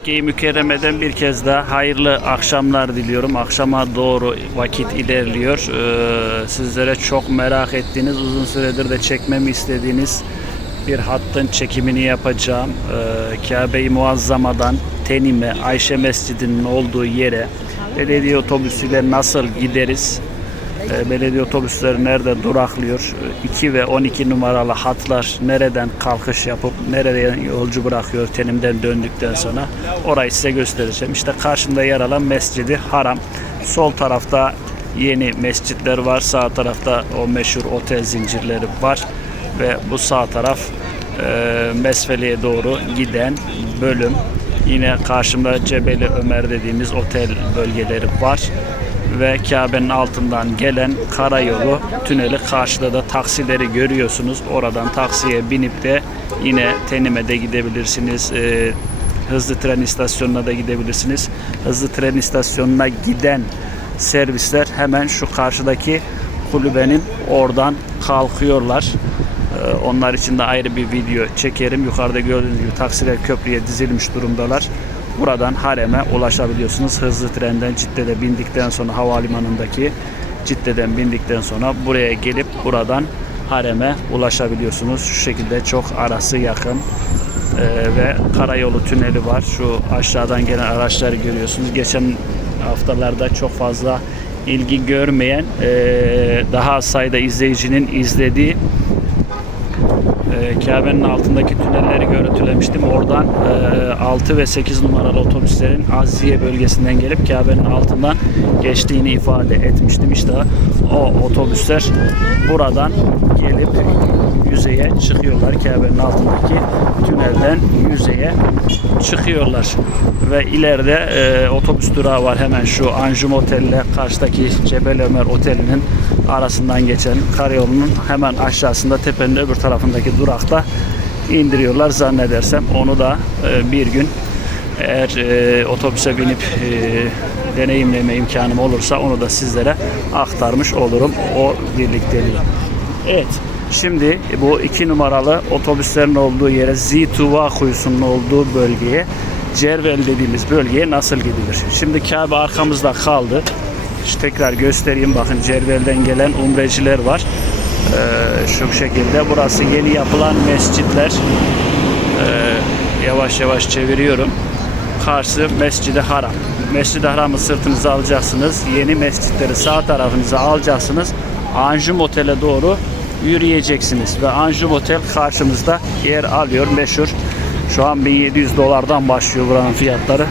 Mekke-i Mükerreme'den bir kez daha hayırlı akşamlar diliyorum. Akşama doğru vakit ilerliyor. Ee, sizlere çok merak ettiğiniz, uzun süredir de çekmemi istediğiniz bir hattın çekimini yapacağım. Ee, Kabe-i Muazzama'dan Tenim'e, Ayşe Mescidi'nin olduğu yere belediye otobüsüyle nasıl gideriz? Ee, belediye otobüsleri nerede duraklıyor? 2 ve 12 numaralı hatlar nereden kalkış yapıp nereye yolcu bırakıyor tenimden döndükten sonra orayı size göstereceğim. İşte karşımda yer alan Mescidi Haram. Sol tarafta yeni mescitler var. Sağ tarafta o meşhur otel zincirleri var. Ve bu sağ taraf e, Mesfeli'ye doğru giden bölüm. Yine karşımda Cebeli Ömer dediğimiz otel bölgeleri var ve Kabe'nin altından gelen karayolu tüneli karşıda da taksileri görüyorsunuz. Oradan taksiye binip de yine Tenim'e de gidebilirsiniz. Ee, hızlı tren istasyonuna da gidebilirsiniz. Hızlı tren istasyonuna giden servisler hemen şu karşıdaki kulübenin oradan kalkıyorlar. Ee, Onlar için de ayrı bir video çekerim. Yukarıda gördüğünüz gibi taksiler köprüye dizilmiş durumdalar. Buradan hareme ulaşabiliyorsunuz. Hızlı trenden Cidde'de bindikten sonra havalimanındaki Cidde'den bindikten sonra buraya gelip buradan hareme ulaşabiliyorsunuz. Şu şekilde çok arası yakın. Ee, ve karayolu tüneli var. Şu aşağıdan gelen araçları görüyorsunuz. Geçen haftalarda çok fazla ilgi görmeyen ee, daha sayıda izleyicinin izlediği e, Kabe'nin altındaki tünelleri görüntülemiştim. Oradan e, 6 ve 8 numaralı otobüslerin Aziye bölgesinden gelip Kabe'nin altından geçtiğini ifade etmiştim. İşte o otobüsler buradan gelip yüzeye çıkıyorlar. Kabe'nin altındaki tünelden yüzeye çıkıyorlar. Ve ileride e, otobüs durağı var hemen şu Anjum Otel'le karşıdaki Cebel Ömer Oteli'nin arasından geçen karayolunun hemen aşağısında tepenin öbür tarafındaki durakta indiriyorlar zannedersem. Onu da e, bir gün eğer e, otobüse binip e, deneyimleme imkanım olursa onu da sizlere aktarmış olurum o birlikteliği. Evet. Şimdi bu iki numaralı otobüslerin olduğu yere Zituva kuyusunun olduğu bölgeye Cervel dediğimiz bölgeye nasıl gidilir? Şimdi Kabe arkamızda kaldı. İşte tekrar göstereyim bakın Cervel'den gelen umreciler var. Ee, şu şekilde burası yeni yapılan mescitler. Ee, yavaş yavaş çeviriyorum. Karşı Mescid-i Haram. Mescid-i Haram'ı sırtınıza alacaksınız. Yeni mescitleri sağ tarafınıza alacaksınız. Anjum Otel'e doğru yürüyeceksiniz. Ve Anjum Otel karşımızda yer alıyor. Meşhur. Şu an 1700 dolardan başlıyor buranın fiyatları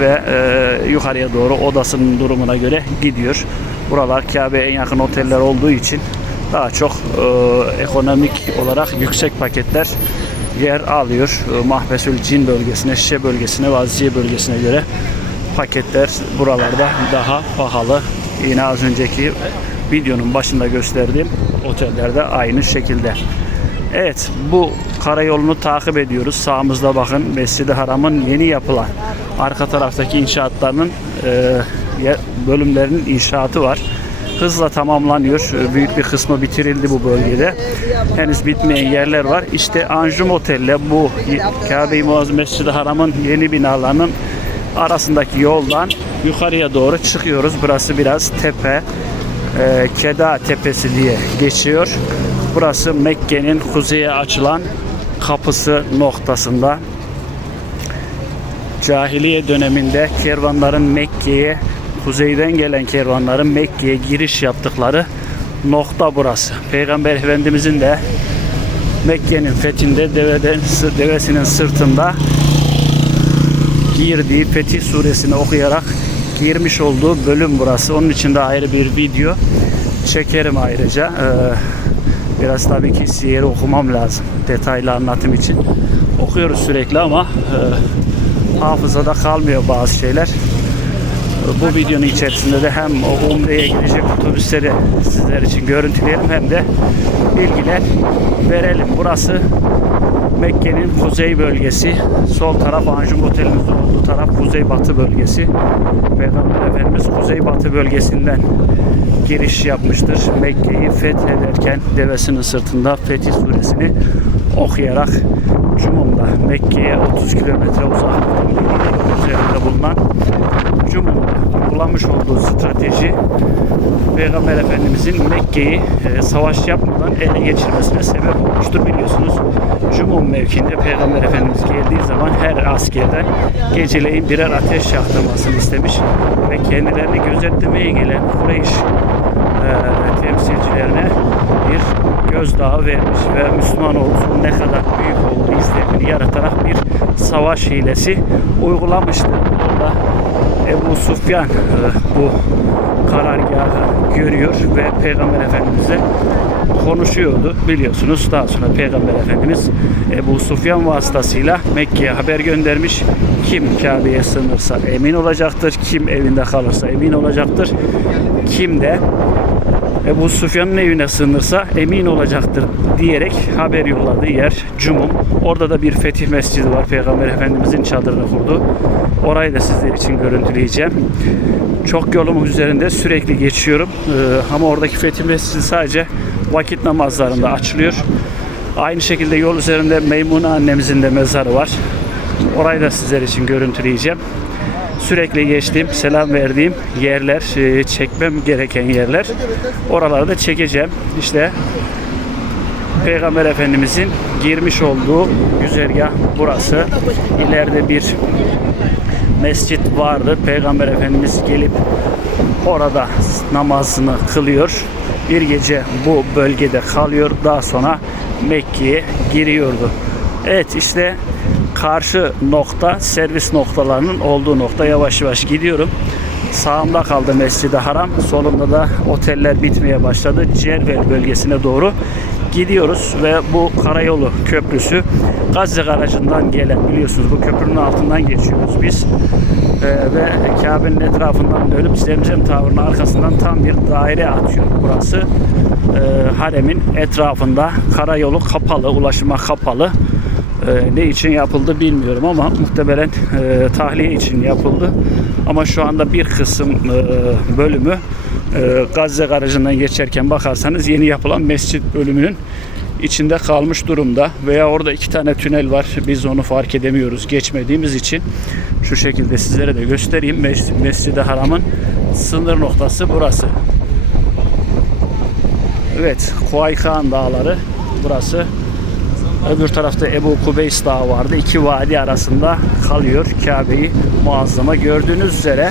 ve e, yukarıya doğru odasının durumuna göre gidiyor. Buralar Kabe'ye en yakın oteller olduğu için daha çok e, ekonomik olarak yüksek paketler yer alıyor. E, Mahbesül Cin bölgesine, Şişe bölgesine ve Aziye bölgesine göre paketler buralarda daha pahalı. Yine az önceki videonun başında gösterdiğim otellerde aynı şekilde. Evet bu karayolunu takip ediyoruz. Sağımızda bakın Mescid-i Haram'ın yeni yapılan arka taraftaki inşaatlarının e, bölümlerinin inşaatı var. Hızla tamamlanıyor. Büyük bir kısmı bitirildi bu bölgede. Henüz bitmeyen yerler var. İşte Anjum Otel'le bu Kabe-i Muazzam Mescid-i Haram'ın yeni binalarının arasındaki yoldan yukarıya doğru çıkıyoruz. Burası biraz tepe. E, Keda Tepesi diye geçiyor. Burası Mekke'nin kuzeye açılan kapısı noktasında. Cahiliye döneminde kervanların Mekke'ye, kuzeyden gelen kervanların Mekke'ye giriş yaptıkları nokta burası. Peygamber Efendimizin de Mekke'nin fethinde deveden, devesinin sırtında girdiği Fetih suresini okuyarak girmiş olduğu bölüm burası. Onun için de ayrı bir video çekerim ayrıca. Ee, biraz tabii ki siyeri okumam lazım detaylı anlatım için. Okuyoruz sürekli ama e, hafızada kalmıyor bazı şeyler. Bu videonun içerisinde de hem o Umre'ye gidecek otobüsleri sizler için görüntüleyelim hem de bilgiler verelim. Burası Mekke'nin kuzey bölgesi. Sol taraf Anjum Otel'in olduğu taraf kuzeybatı bölgesi. Peygamber Efendimiz kuzeybatı bölgesinden giriş yapmıştır. Mekke'yi fethederken devesinin sırtında Fetih suresini okuyarak Cumhur'da Mekke'ye 30 kilometre uzaklıkta üzerinde bulunan Cumhur'da kullanmış olduğu strateji Peygamber Efendimizin Mekke'yi e, savaş yapmadan ele geçirmesine sebep olmuştur. Biliyorsunuz Cumhur mevkinde Peygamber Efendimiz geldiği zaman her askerden geceleyin birer ateş yaktırmasını istemiş ve kendilerini gözetlemeye gelen Kureyş temsilcilerine bir gözdağı vermiş ve Müslüman olduğu ne kadar büyük olduğu izlenimini yaratarak bir savaş hilesi uygulamıştı. Orada Ebu Sufyan e, bu karargahı görüyor ve Peygamber Efendimiz'e konuşuyordu biliyorsunuz. Daha sonra Peygamber Efendimiz Ebu Sufyan vasıtasıyla Mekke'ye haber göndermiş. Kim Kabe'ye sığınırsa emin olacaktır. Kim evinde kalırsa emin olacaktır. Kim de Ebu Sufyan'ın evine sığınırsa emin olacaktır diyerek haber yolladığı yer Cumum. Orada da bir fetih mescidi var. Peygamber Efendimizin çadırını kurdu. Orayı da sizler için görüntüleyeceğim. Çok yolumun üzerinde sürekli geçiyorum. Ee, ama oradaki fetih mescidi sadece vakit namazlarında açılıyor. Aynı şekilde yol üzerinde Meymune annemizin de mezarı var. Orayı da sizler için görüntüleyeceğim sürekli geçtiğim, selam verdiğim yerler, e, çekmem gereken yerler. Oraları da çekeceğim. İşte Peygamber Efendimizin girmiş olduğu güzergah burası. İleride bir mescit vardı. Peygamber Efendimiz gelip orada namazını kılıyor. Bir gece bu bölgede kalıyor. Daha sonra Mekke'ye giriyordu. Evet işte karşı nokta servis noktalarının olduğu nokta yavaş yavaş gidiyorum. Sağımda kaldı Mescid-i Haram. Solumda da oteller bitmeye başladı. Cervel bölgesine doğru gidiyoruz ve bu karayolu köprüsü Gazze garajından gelen biliyorsunuz bu köprünün altından geçiyoruz biz. Ee, ve Kabe'nin etrafından dönüp Zemzem Tavırı'nın arkasından tam bir daire atıyor burası. Ee, haremin etrafında karayolu kapalı, ulaşıma kapalı. E, ne için yapıldı bilmiyorum ama muhtemelen e, tahliye için yapıldı. Ama şu anda bir kısım e, bölümü e, Gazze garajından geçerken bakarsanız yeni yapılan mescit bölümünün içinde kalmış durumda veya orada iki tane tünel var. Biz onu fark edemiyoruz geçmediğimiz için. Şu şekilde sizlere de göstereyim. Mes- Mescid-i Haram'ın sınır noktası burası. Evet, Kuaykan Dağları burası. Öbür tarafta Ebu Kubeys Dağı vardı. İki vadi arasında kalıyor Kabe'yi muazzama. Gördüğünüz üzere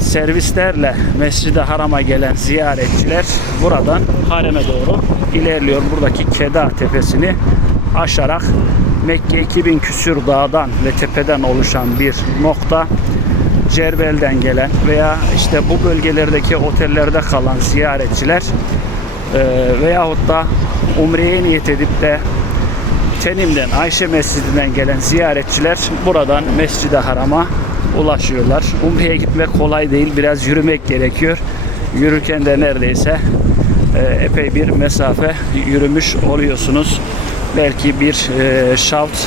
servislerle Mescid-i Haram'a gelen ziyaretçiler buradan hareme doğru ilerliyor. Buradaki Keda tepesini aşarak Mekke 2000 küsür dağdan ve tepeden oluşan bir nokta. Cervel'den gelen veya işte bu bölgelerdeki otellerde kalan ziyaretçiler e, veyahut da Umre'ye niyet edip de Tenim'den, Ayşe Mescidi'nden gelen ziyaretçiler buradan Mescid-i Haram'a ulaşıyorlar. Umre'ye gitmek kolay değil. Biraz yürümek gerekiyor. Yürürken de neredeyse e, epey bir mesafe yürümüş oluyorsunuz. Belki bir e, şavt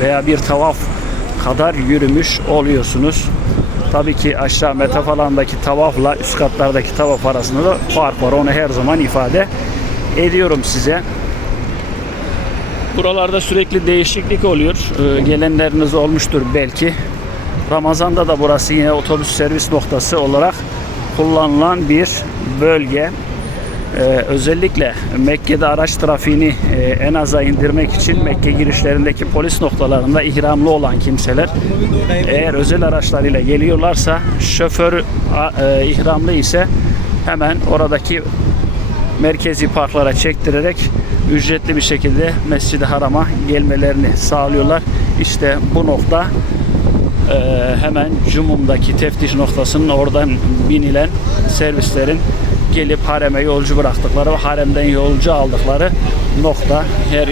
veya bir tavaf kadar yürümüş oluyorsunuz. Tabii ki aşağı metafalandaki tavafla üst katlardaki tavaf arasında da fark var. Onu her zaman ifade ediyorum size. Buralarda sürekli değişiklik oluyor. Ee, gelenleriniz olmuştur belki. Ramazan'da da burası yine otobüs servis noktası olarak kullanılan bir bölge. Ee, özellikle Mekke'de araç trafiğini e, en aza indirmek için Mekke girişlerindeki polis noktalarında ihramlı olan kimseler eğer özel araçlarıyla geliyorlarsa şoför e, ihramlı ise hemen oradaki merkezi parklara çektirerek ücretli bir şekilde Mescid-i Haram'a gelmelerini sağlıyorlar. İşte bu nokta e, hemen Cumum'daki teftiş noktasının oradan binilen servislerin gelip hareme yolcu bıraktıkları ve haremden yolcu aldıkları nokta. Her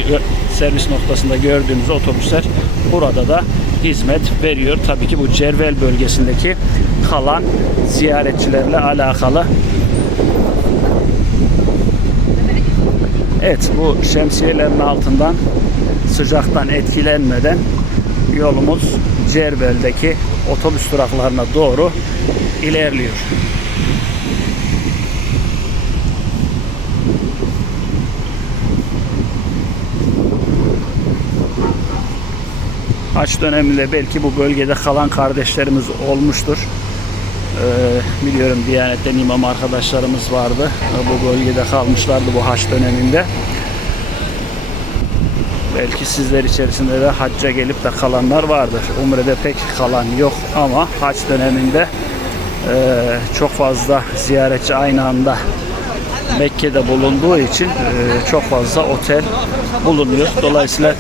servis noktasında gördüğünüz otobüsler burada da hizmet veriyor. Tabii ki bu Cervel bölgesindeki kalan ziyaretçilerle alakalı Evet bu şemsiyelerin altından sıcaktan etkilenmeden yolumuz Cervel'deki otobüs duraklarına doğru ilerliyor. Haç döneminde belki bu bölgede kalan kardeşlerimiz olmuştur. Ee, biliyorum Diyanet'ten imam arkadaşlarımız vardı. Bu bölgede kalmışlardı bu haç döneminde. Belki sizler içerisinde de hacca gelip de kalanlar vardır. Umre'de pek kalan yok ama haç döneminde e, çok fazla ziyaretçi aynı anda Mekke'de bulunduğu için e, çok fazla otel bulunuyor. Dolayısıyla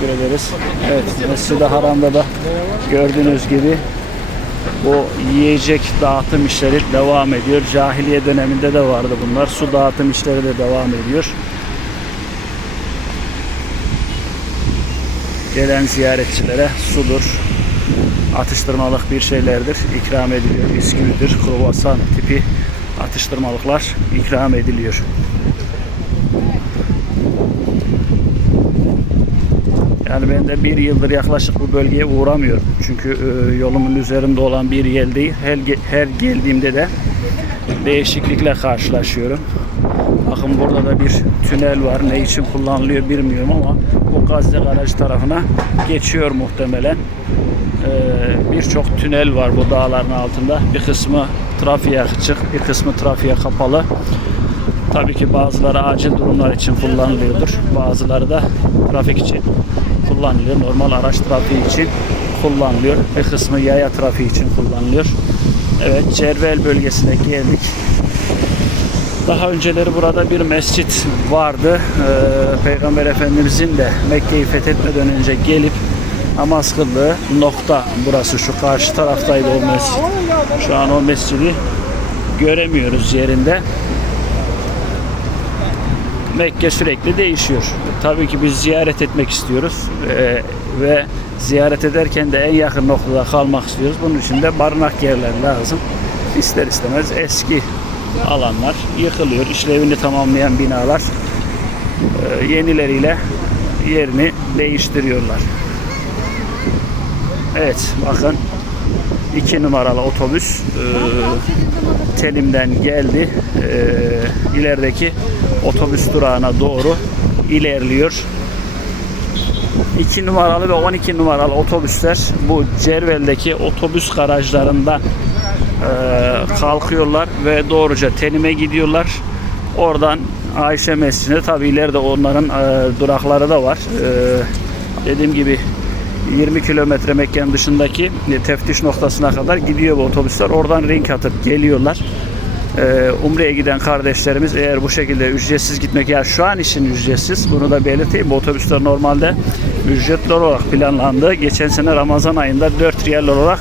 teşekkür ederiz. Evet, Mescid-i Haram'da da gördüğünüz gibi bu yiyecek dağıtım işleri devam ediyor. Cahiliye döneminde de vardı bunlar. Su dağıtım işleri de devam ediyor. Gelen ziyaretçilere sudur, atıştırmalık bir şeylerdir ikram ediliyor. Bisküvidir, kruvasan tipi atıştırmalıklar ikram ediliyor. Yani ben de bir yıldır yaklaşık bu bölgeye uğramıyorum. Çünkü e, yolumun üzerinde olan bir yer değil. Her, her geldiğimde de değişiklikle karşılaşıyorum. Bakın burada da bir tünel var. Ne için kullanılıyor bilmiyorum ama bu Gazze Garajı tarafına geçiyor muhtemelen. Ee, Birçok tünel var bu dağların altında. Bir kısmı trafiğe açık, bir kısmı trafiğe kapalı. Tabii ki bazıları acil durumlar için kullanılıyordur. Bazıları da trafik için kullanılıyor. Normal araç trafiği için kullanılıyor. Bir kısmı yaya trafiği için kullanılıyor. Evet, Cervel bölgesine geldik. Daha önceleri burada bir mescit vardı. Ee, Peygamber Efendimizin de Mekke'yi fethetmeden önce gelip namaz kıldığı nokta burası. Şu karşı taraftaydı o mescit. Şu an o mescidi göremiyoruz yerinde. Mekke sürekli değişiyor. Tabii ki biz ziyaret etmek istiyoruz Ee, ve ziyaret ederken de en yakın noktada kalmak istiyoruz. Bunun için de barınak yerleri lazım. İster istemez eski alanlar yıkılıyor. İşlevini tamamlayan binalar e, yenileriyle yerini değiştiriyorlar. Evet bakın iki numaralı otobüs e, Telim'den geldi. E, ilerideki otobüs durağına doğru ilerliyor. 2 numaralı ve 12 numaralı otobüsler bu Cervel'deki otobüs garajlarında e, kalkıyorlar ve doğruca Tenim'e gidiyorlar. Oradan Ayşe Mescidine tabi ileride onların e, durakları da var. E, dediğim gibi 20 kilometre Mekke'nin dışındaki teftiş noktasına kadar gidiyor bu otobüsler. Oradan ring atıp geliyorlar. Ee, Umre'ye giden kardeşlerimiz eğer bu şekilde ücretsiz gitmek ya şu an için ücretsiz bunu da belirteyim bu otobüsler normalde ücretli olarak planlandı. Geçen sene Ramazan ayında 4 riyal olarak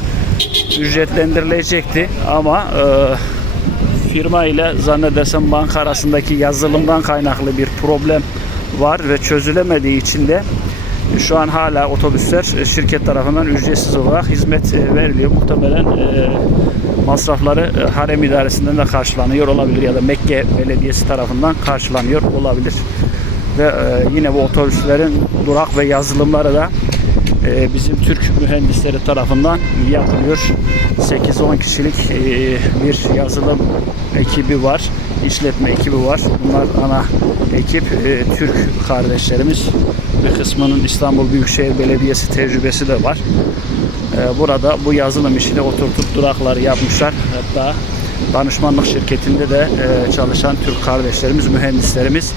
ücretlendirilecekti ama e, firma ile zannedersem banka arasındaki yazılımdan kaynaklı bir problem var ve çözülemediği için de şu an hala otobüsler e, şirket tarafından ücretsiz olarak hizmet e, veriliyor. Muhtemelen e, masrafları e, harem idaresinden de karşılanıyor olabilir ya da Mekke Belediyesi tarafından karşılanıyor olabilir. Ve e, yine bu otobüslerin durak ve yazılımları da e, bizim Türk mühendisleri tarafından yapılıyor. 8-10 kişilik bir yazılım ekibi var, işletme ekibi var. Bunlar ana ekip Türk kardeşlerimiz. Bir kısmının İstanbul Büyükşehir Belediyesi tecrübesi de var. E, Burada bu yazılım işini oturtup durakları yapmışlar. Hatta danışmanlık şirketinde de e, çalışan Türk kardeşlerimiz, mühendislerimiz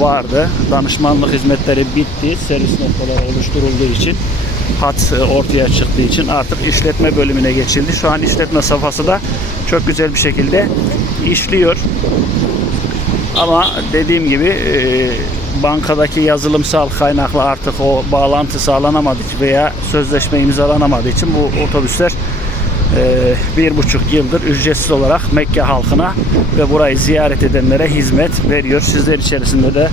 vardı. Danışmanlık hizmetleri bitti. Servis noktaları oluşturulduğu için hat e, ortaya çıktığı için artık işletme bölümüne geçildi. Şu an işletme safhası da çok güzel bir şekilde işliyor. Ama dediğim gibi e, bankadaki yazılımsal kaynaklı artık o bağlantı sağlanamadığı veya sözleşme imzalanamadığı için bu otobüsler e, bir buçuk yıldır ücretsiz olarak Mekke halkına ve burayı ziyaret edenlere hizmet veriyor. Sizler içerisinde de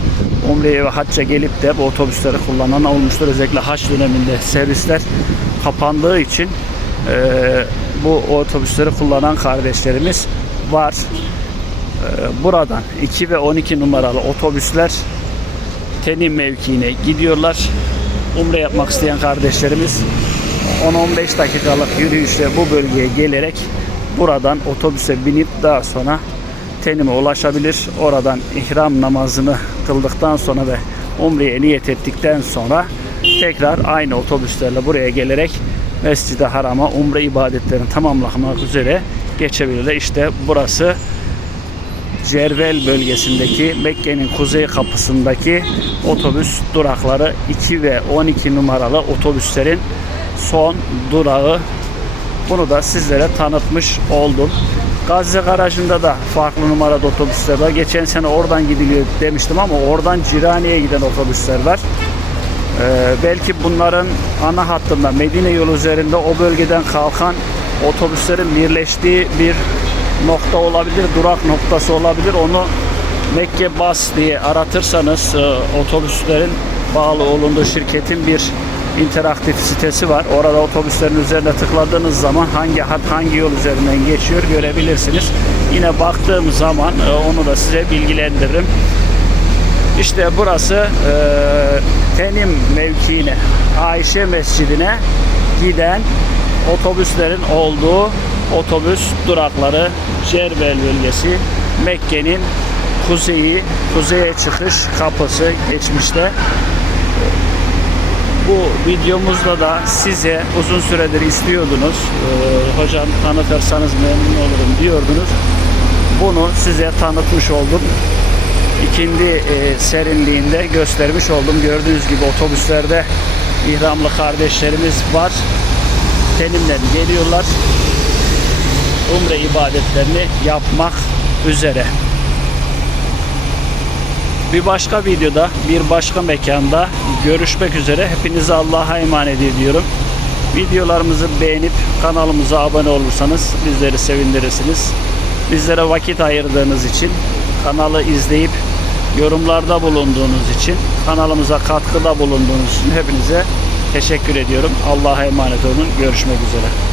Umre'ye ve Hacca gelip de bu otobüsleri kullanan olmuştur. Özellikle Haç döneminde servisler kapandığı için e, bu otobüsleri kullanan kardeşlerimiz var. E, buradan 2 ve 12 numaralı otobüsler Tenim mevkiine gidiyorlar. Umre yapmak isteyen kardeşlerimiz 10-15 dakikalık yürüyüşle bu bölgeye gelerek buradan otobüse binip daha sonra Tenim'e ulaşabilir. Oradan ihram namazını kıldıktan sonra ve Umre'ye niyet ettikten sonra tekrar aynı otobüslerle buraya gelerek Mescid-i Haram'a umre ibadetlerini tamamlamak üzere geçebilirler. İşte burası Cervel bölgesindeki Mekke'nin kuzey kapısındaki otobüs durakları 2 ve 12 numaralı otobüslerin son durağı. Bunu da sizlere tanıtmış oldum. Gazze garajında da farklı numarada otobüsler var. Geçen sene oradan gidiliyor demiştim ama oradan Cirani'ye giden otobüsler var. Ee, belki bunların ana hattında Medine yolu üzerinde o bölgeden kalkan otobüslerin birleştiği bir nokta olabilir, durak noktası olabilir. Onu Mekke Bas diye aratırsanız e, otobüslerin bağlı olunduğu şirketin bir interaktif sitesi var. Orada otobüslerin üzerine tıkladığınız zaman hangi hat hangi yol üzerinden geçiyor görebilirsiniz. Yine baktığım zaman e, onu da size bilgilendiririm. İşte burası e, Tenim mevkiine, Ayşe Mescidine giden otobüslerin olduğu otobüs durakları Cervel bölgesi Mekke'nin kuzeyi, kuzeye çıkış kapısı geçmişte. Bu videomuzda da size uzun süredir istiyordunuz. Ee, hocam tanıtırsanız memnun olurum diyordunuz. Bunu size tanıtmış oldum ikindi e, serinliğinde göstermiş oldum. Gördüğünüz gibi otobüslerde ihramlı kardeşlerimiz var. Tenimden geliyorlar. Umre ibadetlerini yapmak üzere. Bir başka videoda, bir başka mekanda görüşmek üzere. Hepinizi Allah'a emanet ediyorum. Videolarımızı beğenip kanalımıza abone olursanız bizleri sevindirirsiniz. Bizlere vakit ayırdığınız için, kanalı izleyip yorumlarda bulunduğunuz için, kanalımıza katkıda bulunduğunuz için hepinize teşekkür ediyorum. Allah'a emanet olun. Görüşmek üzere.